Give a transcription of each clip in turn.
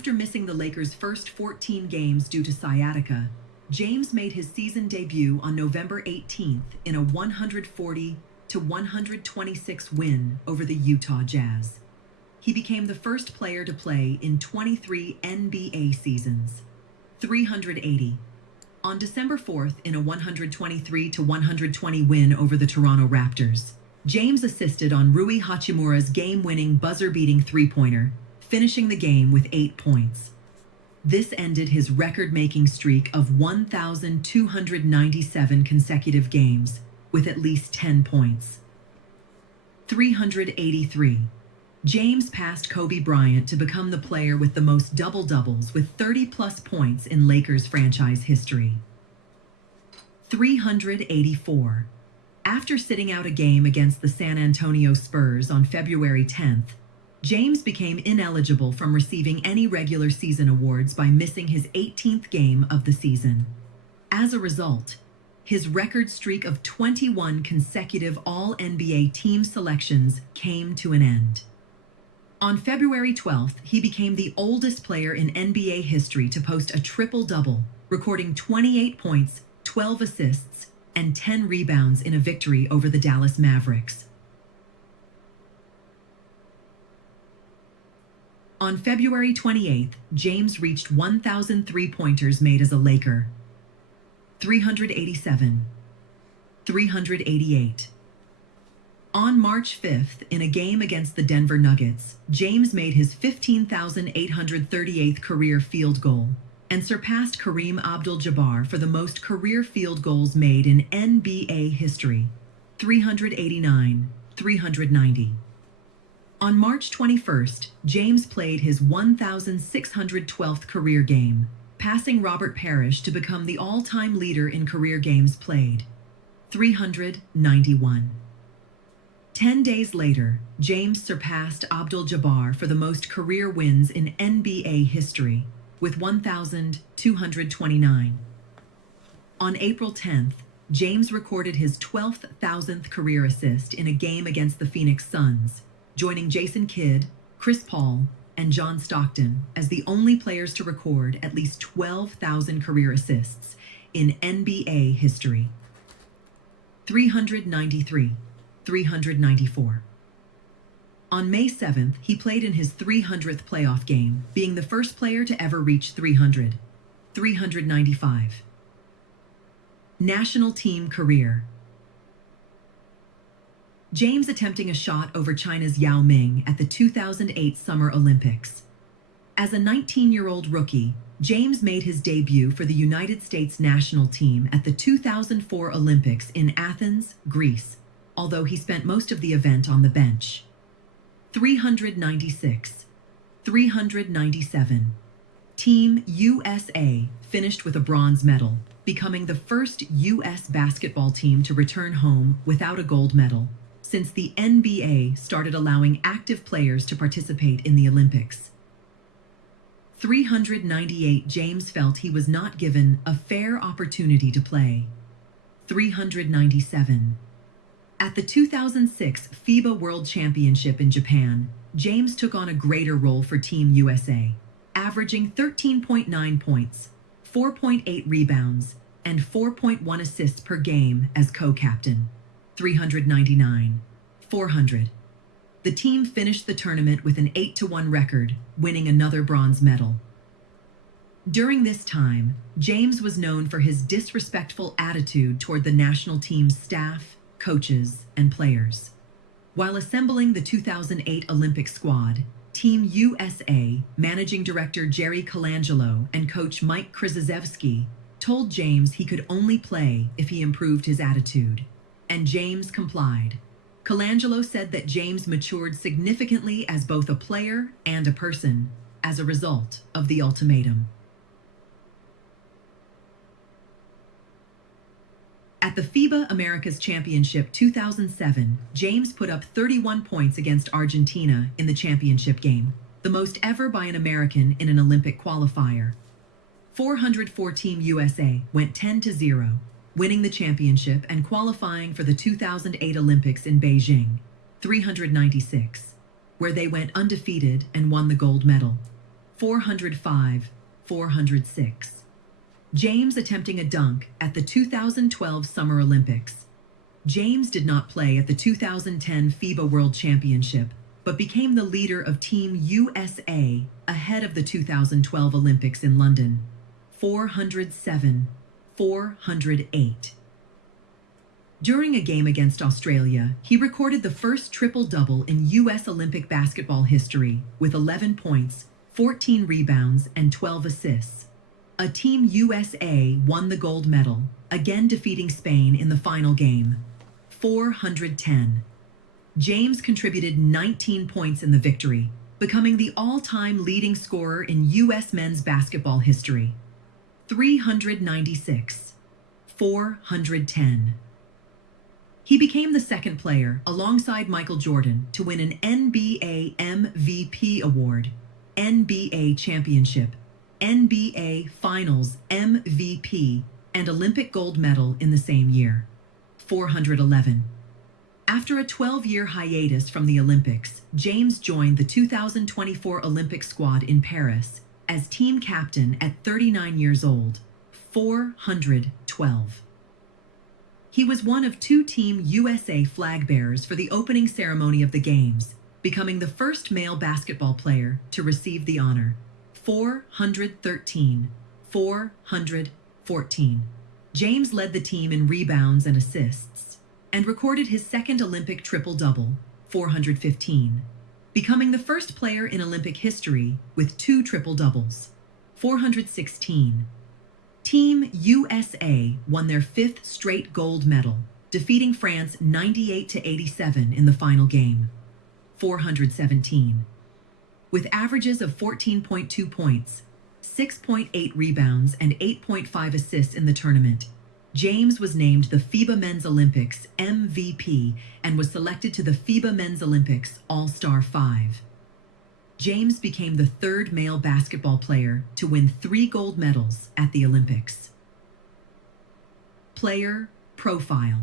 After missing the Lakers' first 14 games due to sciatica, James made his season debut on November 18th in a 140-126 win over the Utah Jazz. He became the first player to play in 23 NBA seasons. 380. On December 4th, in a 123-120 win over the Toronto Raptors, James assisted on Rui Hachimura's game-winning buzzer-beating three-pointer, finishing the game with 8 points. This ended his record-making streak of 1,297 consecutive games with at least 10 points. 383. James passed Kobe Bryant to become the player with the most double-doubles with 30-plus points in Lakers franchise history. 384. After sitting out a game against the San Antonio Spurs on February 10th, James became ineligible from receiving any regular season awards by missing his 18th game of the season. As a result, his record streak of 21 consecutive All-NBA team selections came to an end. On February 12th, he became the oldest player in NBA history to post a triple-double, recording 28 points, 12 assists, and 10 rebounds in a victory over the Dallas Mavericks. On February 28th, James reached 1,000 three-pointers made as a Laker. 387. 388. On March 5th, in a game against the Denver Nuggets, James made his 15,838th career field goal and surpassed Kareem Abdul-Jabbar for the most career field goals made in NBA history. 389. 390. On March 21st, James played his 1,612th career game, passing Robert Parrish to become the all-time leader in career games played. 391. 10 days later, James surpassed Abdul-Jabbar for the most career wins in NBA history, with 1,229. On April 10th, James recorded his 12th 1,000th career assist in a game against the Phoenix Suns, joining Jason Kidd, Chris Paul, and John Stockton as the only players to record at least 12,000 career assists in NBA history. 393. 394. On May 7th, he played in his 300th playoff game, being the first player to ever reach 300. 395. National team career. James attempting a shot over China's Yao Ming at the 2008 Summer Olympics. As a 19-year-old rookie, James made his debut for the United States national team at the 2004 Olympics in Athens, Greece, although he spent most of the event on the bench. 396. 397. Team USA finished with a bronze medal, becoming the first U.S. basketball team to return home without a gold medal, since the NBA started allowing active players to participate in the Olympics. 398. James felt he was not given a fair opportunity to play. 397. At the 2006 FIBA World Championship in Japan, James took on a greater role for Team USA, averaging 13.9 points, 4.8 rebounds, and 4.1 assists per game as co-captain. 399. 400. The team finished the tournament with an 8-1 record, winning another bronze medal. During this time, James was known for his disrespectful attitude toward the national team's staff, coaches, and players. While assembling the 2008 Olympic squad, Team USA managing director Jerry Colangelo and coach Mike Krzyzewski told James he could only play if he improved his attitude, and James complied. Colangelo said that James matured significantly as both a player and a person as a result of the ultimatum. At the FIBA Americas Championship 2007, James put up 31 points against Argentina in the championship game, the most ever by an American in an Olympic qualifier. 404 Team USA went 10-0, winning the championship and qualifying for the 2008 Olympics in Beijing. 396, where they went undefeated and won the gold medal. 405, 406. James attempting a dunk at the 2012 Summer Olympics. James did not play at the 2010 FIBA World Championship, but became the leader of Team USA ahead of the 2012 Olympics in London. 407, 408. During a game against Australia, he recorded the first triple-double in U.S. Olympic basketball history with 11 points, 14 rebounds, and 12 assists. A Team USA won the gold medal, again defeating Spain in the final game. 410. James contributed 19 points in the victory, becoming the all-time leading scorer in U.S. men's basketball history. 396. 410. He became the second player, alongside Michael Jordan, to win an NBA MVP award, NBA championship, NBA Finals MVP, and Olympic gold medal in the same year. 411. After a 12-year hiatus from the Olympics, James joined the 2024 Olympic squad in Paris as team captain at 39 years old. 412. He was one of two Team USA flag bearers for the opening ceremony of the Games, becoming the first male basketball player to receive the honor. 413, 414. James led the team in rebounds and assists, and recorded his second Olympic triple-double, 415, becoming the first player in Olympic history with two triple-doubles. 416. Team USA won their fifth straight gold medal, defeating France 98-87 in the final game. 417. With averages of 14.2 points, 6.8 rebounds, and 8.5 assists in the tournament, James was named the FIBA Men's Olympics MVP and was selected to the FIBA Men's Olympics All-Star 5. James became the third male basketball player to win 3 gold medals at the Olympics. Player profile.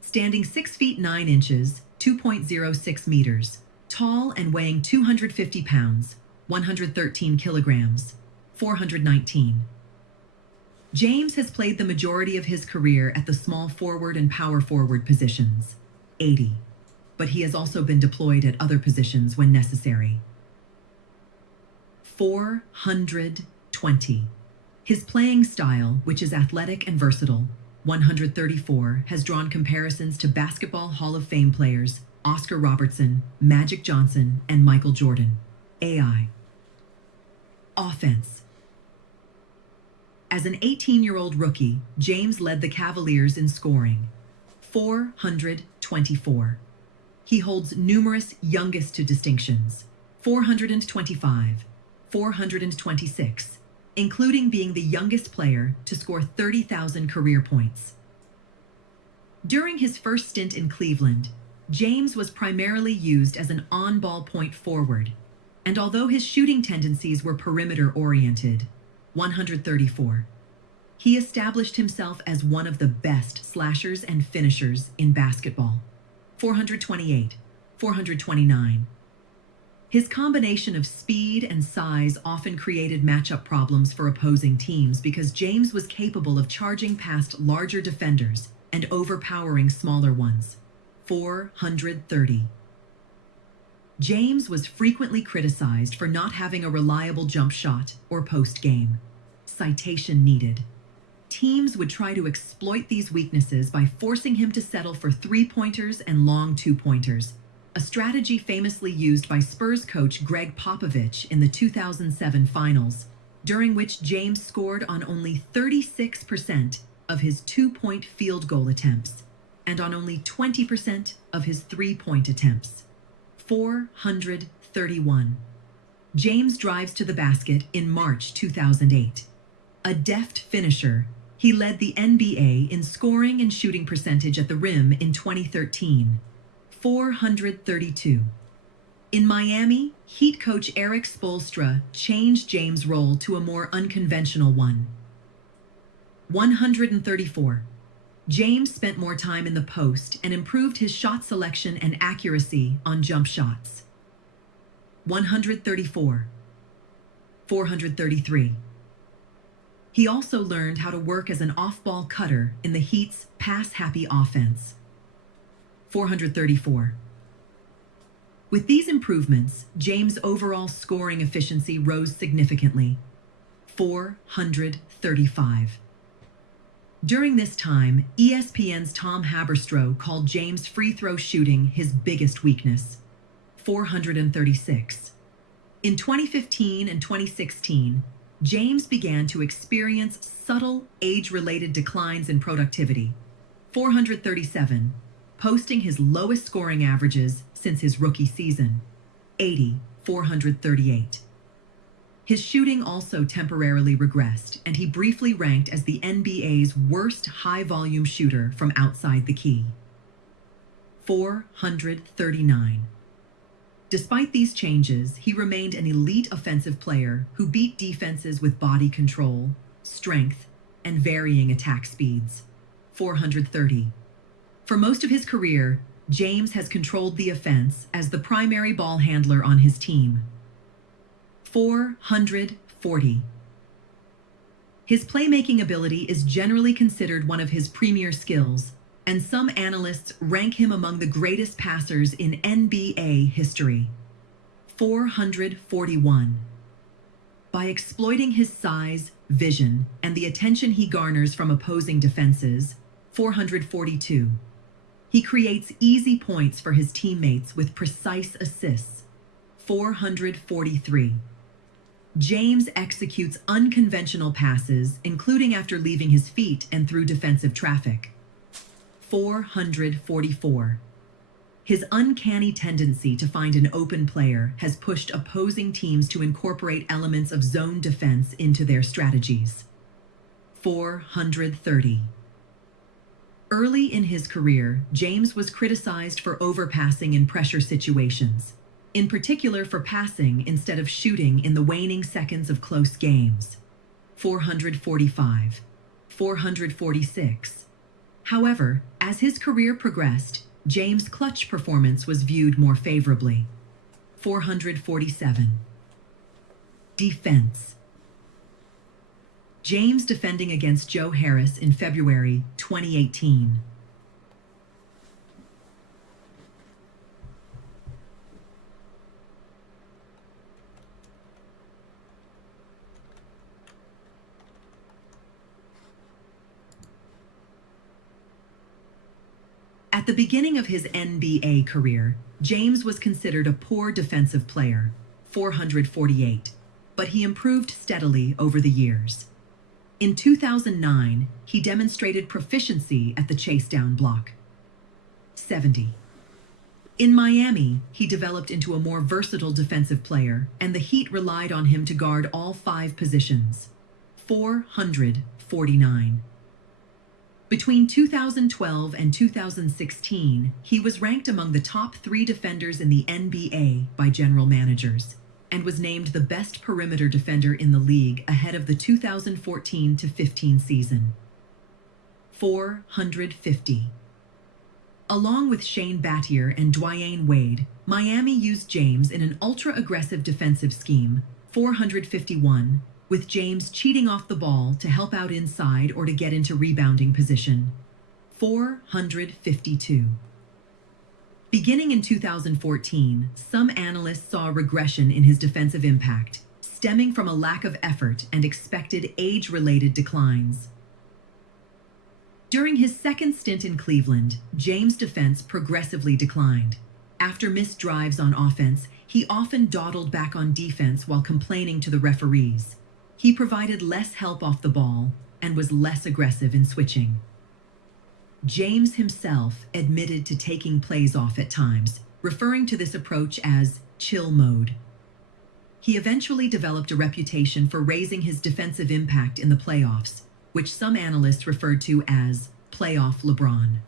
Standing 6 feet 9 inches, 2.06 meters, tall and weighing 250 pounds, 113 kilograms, 419. James has played the majority of his career at the small forward and power forward positions, 80. But he has also been deployed at other positions when necessary. 420. His playing style, which is athletic and versatile, 134, has drawn comparisons to Basketball Hall of Fame players Oscar Robertson, Magic Johnson, and Michael Jordan. AI. Offense. As an 18-year-old rookie, James led the Cavaliers in scoring, 424. He holds numerous youngest to distinctions, 425, 426, including being the youngest player to score 30,000 career points. During his first stint in Cleveland, James was primarily used as an on-ball point forward, and although his shooting tendencies were perimeter-oriented, 134, he established himself as one of the best slashers and finishers in basketball. 428, 429. His combination of speed and size often created matchup problems for opposing teams because James was capable of charging past larger defenders and overpowering smaller ones. 430. James was frequently criticized for not having a reliable jump shot or post game. Citation needed. Teams would try to exploit these weaknesses by forcing him to settle for three-pointers and long two-pointers, a strategy famously used by Spurs coach Greg Popovich in the 2007 finals, during which James scored on only 36% of his two-point field goal attempts and on only 20% of his three-point attempts. 431. James drives to the basket in March 2008. A deft finisher, he led the NBA in scoring and shooting percentage at the rim in 2013. 432. In Miami, Heat coach Eric Spoelstra changed James' role to a more unconventional one. 134. James spent more time in the post and improved his shot selection and accuracy on jump shots. 134, 433. He also learned how to work as an off-ball cutter in the Heat's pass-happy offense. 434. With these improvements, James' overall scoring efficiency rose significantly. 435. During this time, ESPN's Tom Haberstroh called James' free throw shooting his biggest weakness. 436. In 2015 and 2016, James began to experience subtle, age-related declines in productivity. 437, posting his lowest scoring averages since his rookie season. 438. His shooting also temporarily regressed, and he briefly ranked as the NBA's worst high-volume shooter from outside the key. 439. Despite these changes, he remained an elite offensive player who beat defenses with body control, strength, and varying attack speeds. 430. For most of his career, James has controlled the offense as the primary ball handler on his team. 440. His playmaking ability is generally considered one of his premier skills, and some analysts rank him among the greatest passers in NBA history. 441. By exploiting his size, vision, and the attention he garners from opposing defenses. 442. He creates easy points for his teammates with precise assists. 443. James executes unconventional passes, including after leaving his feet and through defensive traffic. 444. His uncanny tendency to find an open player has pushed opposing teams to incorporate elements of zone defense into their strategies. 430. Early in his career, James was criticized for overpassing in pressure situations, in particular for passing instead of shooting in the waning seconds of close games. 445. 446. However, as his career progressed, James' clutch performance was viewed more favorably. 447. Defense. James defending against Joe Harris in February 2018. At the beginning of his NBA career, James was considered a poor defensive player, 448, but he improved steadily over the years. In 2009, he demonstrated proficiency at the chase-down block, 70. In Miami, he developed into a more versatile defensive player, and the Heat relied on him to guard all 5 positions, 449. Between 2012 and 2016, he was ranked among the top 3 defenders in the NBA by general managers, and was named the best perimeter defender in the league ahead of the 2014-15 season. 450. Along with Shane Battier and Dwyane Wade, Miami used James in an ultra-aggressive defensive scheme, 451, with James cheating off the ball to help out inside or to get into rebounding position. 452. Beginning in 2014, some analysts saw a regression in his defensive impact, stemming from a lack of effort and expected age-related declines. During his second stint in Cleveland, James' defense progressively declined. After missed drives on offense, he often dawdled back on defense while complaining to the referees. He provided less help off the ball and was less aggressive in switching. James himself admitted to taking plays off at times, referring to this approach as chill mode. He eventually developed a reputation for raising his defensive impact in the playoffs, which some analysts referred to as playoff LeBron.